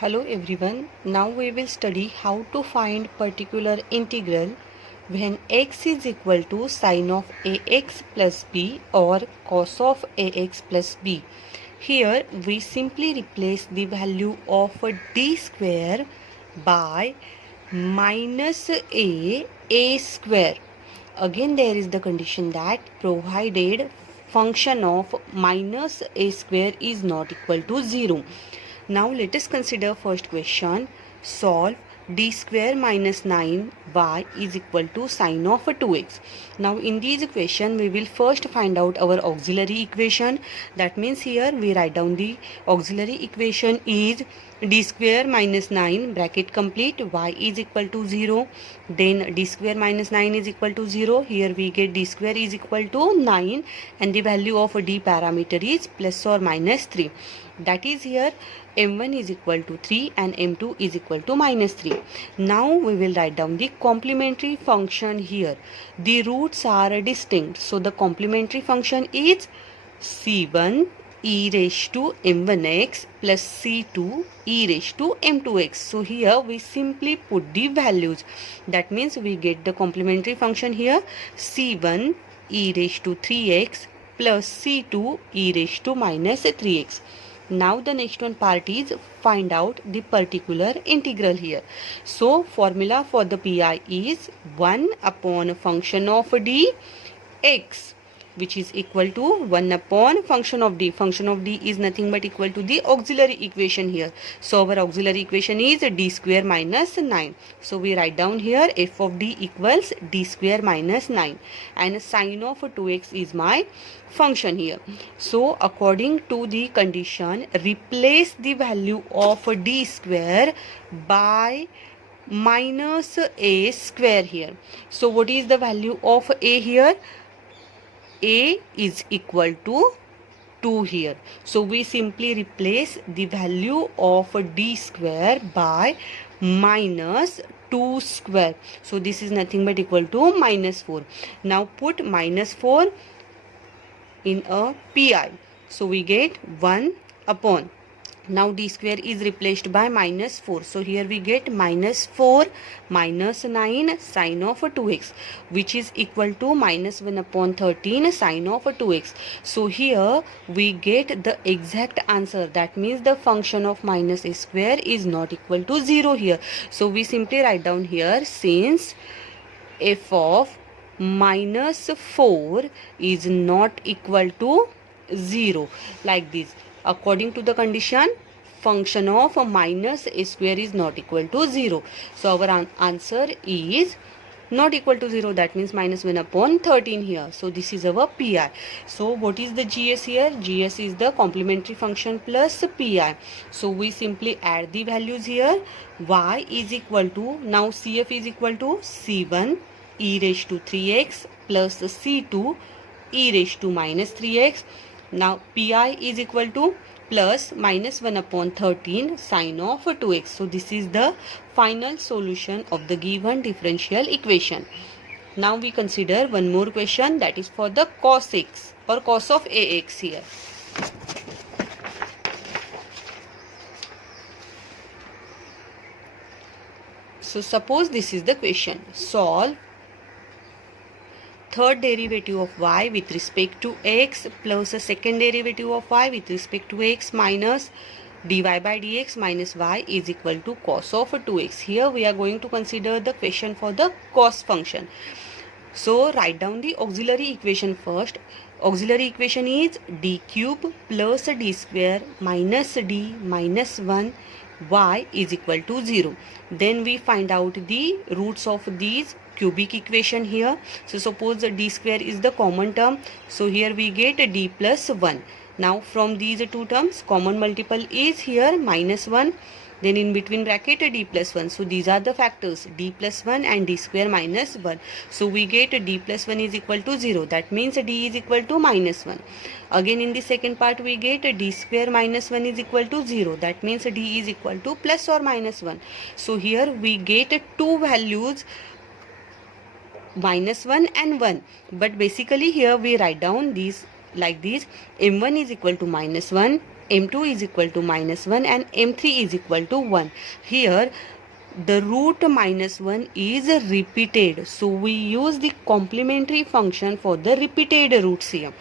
Hello everyone, now we will study how to find particular integral when x is equal to sine of ax plus b or cos of ax plus b. Here we simply replace the value of d square by minus a square. Again there is the condition that provided function of minus a square is not equal to 0. Now let us consider first question. Solve d square minus 9y is equal to sine of 2x. Now in this equation we will first find out our auxiliary equation. That means here we write down the auxiliary equation is d square minus 9 bracket complete y is equal to 0. Then d square minus 9 is equal to 0. Here we get d square is equal to 9 and the value of d parameter is plus or minus 3. That is here m1 is equal to 3 and m2 is equal to minus 3. Now we will write down the complementary function here. The roots are distinct. So the complementary function is c1 e raised to m1x plus c2 e raised to m2x. So here we simply put the values. That means we get the complementary function here c1 e raised to 3x plus c2 e raised to minus 3x. Now the next one part is find out the particular integral here. So formula for the PI is 1 upon function of d x, which is equal to 1 upon function of d. Function of d is nothing but equal to the auxiliary equation here. So our auxiliary equation is d square minus 9. So we write down here f of d equals d square minus 9 and sine of 2x is my function here. So according to the condition, replace the value of d square by minus a square here. So what is the value of a here? A is equal to 2 here. So we simply replace the value of d square by minus 2 square. So this is nothing but equal to minus 4. Now put minus 4 in a PI. So we get 1 upon. Now d square is replaced by minus 4. So here we get minus 4 minus 9 sine of 2x, which is equal to minus 1 upon 13 sine of 2x. So here we get the exact answer. That means the function of minus a square is not equal to 0 here. So we simply write down here, since f of minus 4 is not equal to 0, like this. According to the condition, function of minus a square is not equal to 0. So our answer is not equal to 0. That means minus 1 upon 13 here. So this is our PI. So what is the GS here? GS is the complementary function plus PI. So we simply add the values here. Y is equal to, now CF is equal to C1 e raised to 3x plus C2 e raised to minus 3x. Now PI is equal to plus minus 1 upon 13 sine of 2x. So this is the final solution of the given differential equation. Now we consider one more question, that is for the cos x or cos of ax here. So suppose this is the question. Solve third derivative of y with respect to x plus a second derivative of y with respect to x minus dy by dx minus y is equal to cos of 2x. Here we are going to consider the question for the cos function. So write down the auxiliary equation first. Auxiliary equation is d cube plus d square minus d minus 1 y is equal to 0. Then we find out the roots of these cubic equation here. So suppose the d square is the common term. So here we get d plus 1. Now from these two terms, common multiple is here minus 1. Then in between bracket d plus 1. So these are the factors, d plus 1 and d square minus 1. So we get d plus 1 is equal to 0. That means d is equal to minus 1. Again in the second part we get d square minus 1 is equal to 0. That means d is equal to plus or minus 1. So here we get two values, minus 1 and 1. But basically here we write down these like this. m1 is equal to minus 1 m2 is equal to minus 1 and m3 is equal to 1. Here the root minus 1 is repeated, so we use the complementary function for the repeated roots here.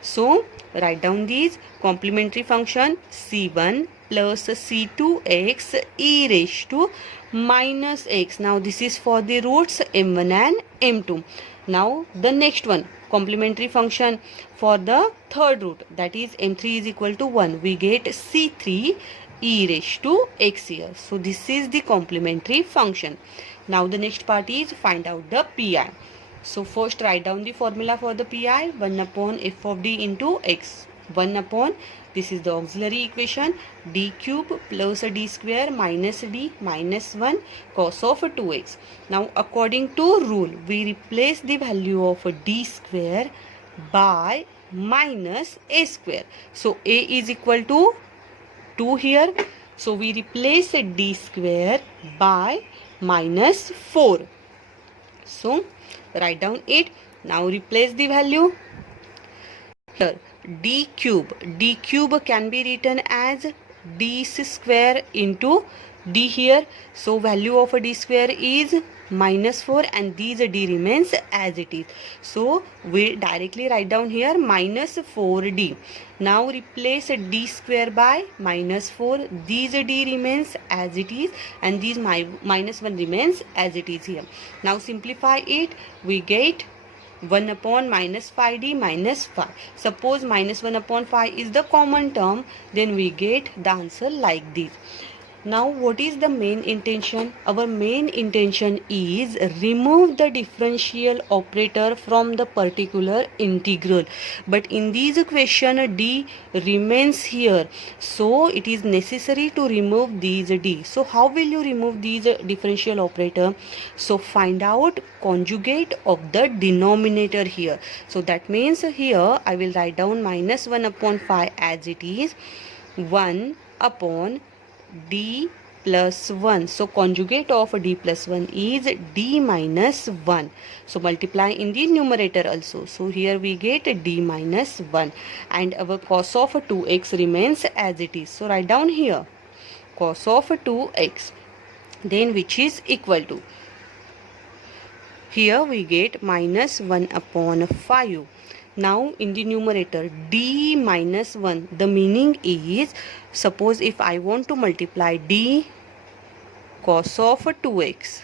So write down these complementary function c1 plus c2x e raised to minus x. Now this is for the roots m1 and m2. Now the next one, complementary function for the third root, that is m3 is equal to 1. We get c3 e raised to x here. So this is the complementary function. Now the next part is find out the pi. So first write down the formula for the pi, 1 upon f of d into x. 1 upon, this is the auxiliary equation, d cube plus d square minus d minus 1 cos of 2x. Now according to rule, we replace the value of d square by minus a square. So a is equal to 2 here. So we replace d square by minus 4. So write down it. Now replace the value. Here d cube can be written as d square into d here. So value of a d square is minus 4 and these d remains as it is. So we directly write down here minus 4d. Now replace d square by minus 4. These d remains as it is and these minus 1 remains as it is here. Now simplify it. We get 1 upon minus 5d minus 5. Suppose minus 1 upon 5 is the common term, then we get the answer like this. Now what is the main intention? Our main intention is remove the differential operator from the particular integral. But in this question d remains here. So it is necessary to remove these d. So how will you remove these differential operator? So find out conjugate of the denominator here. So that means here I will write down minus 1 upon 5 as it is. 1 upon d plus 1. So conjugate of d plus 1 is d minus 1. So multiply in the numerator also. So here we get d minus 1 and our cos of 2x remains as it is. So write down here cos of 2x, then which is equal to, here we get minus 1 upon 5. Now in the numerator d minus 1, the meaning is, suppose if I want to multiply d cos of 2x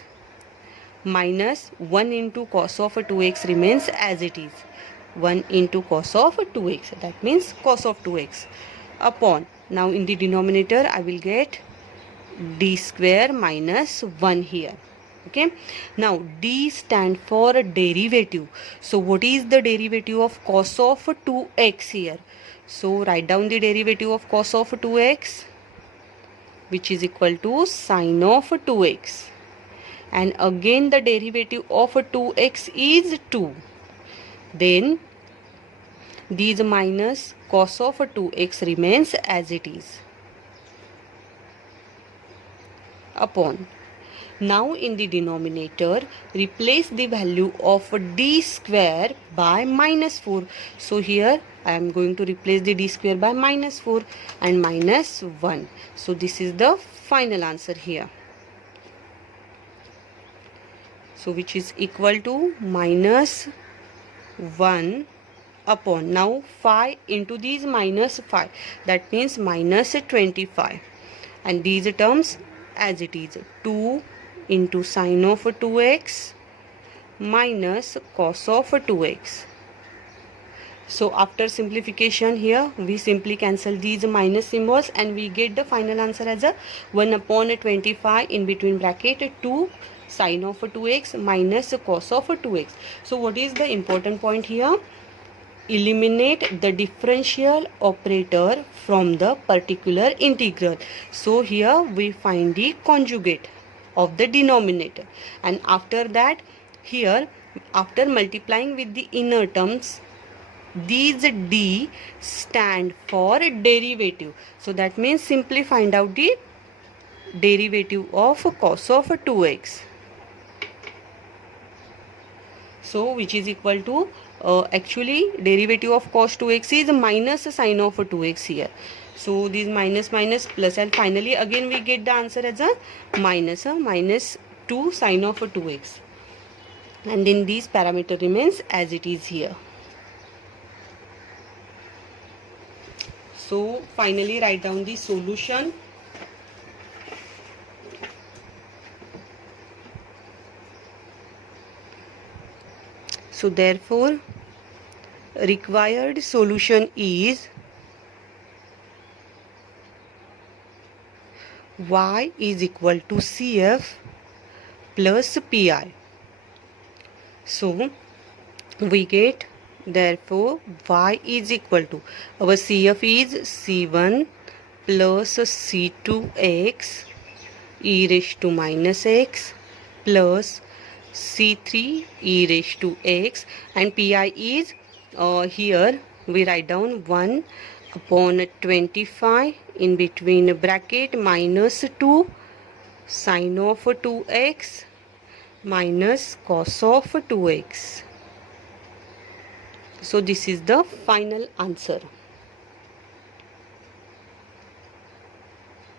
minus 1 into cos of 2x remains as it is. 1 into cos of 2x, that means cos of 2x upon, now in the denominator I will get d square minus 1 here. Okay, now d stand for derivative. So what is the derivative of cos of 2x here? So write down the derivative of cos of 2x, which is equal to sine of 2x, and again the derivative of 2x is 2. Then these minus cos of 2x remains as it is upon. Now in the denominator replace the value of d square by minus 4. So here I am going to replace the d square by minus 4 and minus 1. So this is the final answer here. So which is equal to minus 1 upon, now 5 into these minus 5, that means minus 25, and these terms as it is, 2 into sine of 2x minus cos of 2x. So after simplification here we simply cancel these minus symbols and we get the final answer as a 1 upon 25 in between bracket 2 sine of 2x minus cos of 2x. So what is the important point here? Eliminate the differential operator from the particular integral. So here we find the conjugate of the denominator, and after that here after multiplying with the inner terms, these d stand for derivative. So that means simply find out the derivative of cos of 2x. So which is equal to Actually derivative of cos 2x is minus sine of 2x here. So this minus minus plus, and finally again we get the answer as a minus 2 sine of 2x, and then this parameter remains as it is here. So finally write down the solution. So therefore required solution is y is equal to CF plus PI. So we get, therefore y is equal to, our CF is C1 plus C2x e raised to minus x plus C3 e raised to x, and PI is here we write down 1 upon 25 in between bracket minus 2 sine of 2x minus cos of 2x. So this is the final answer.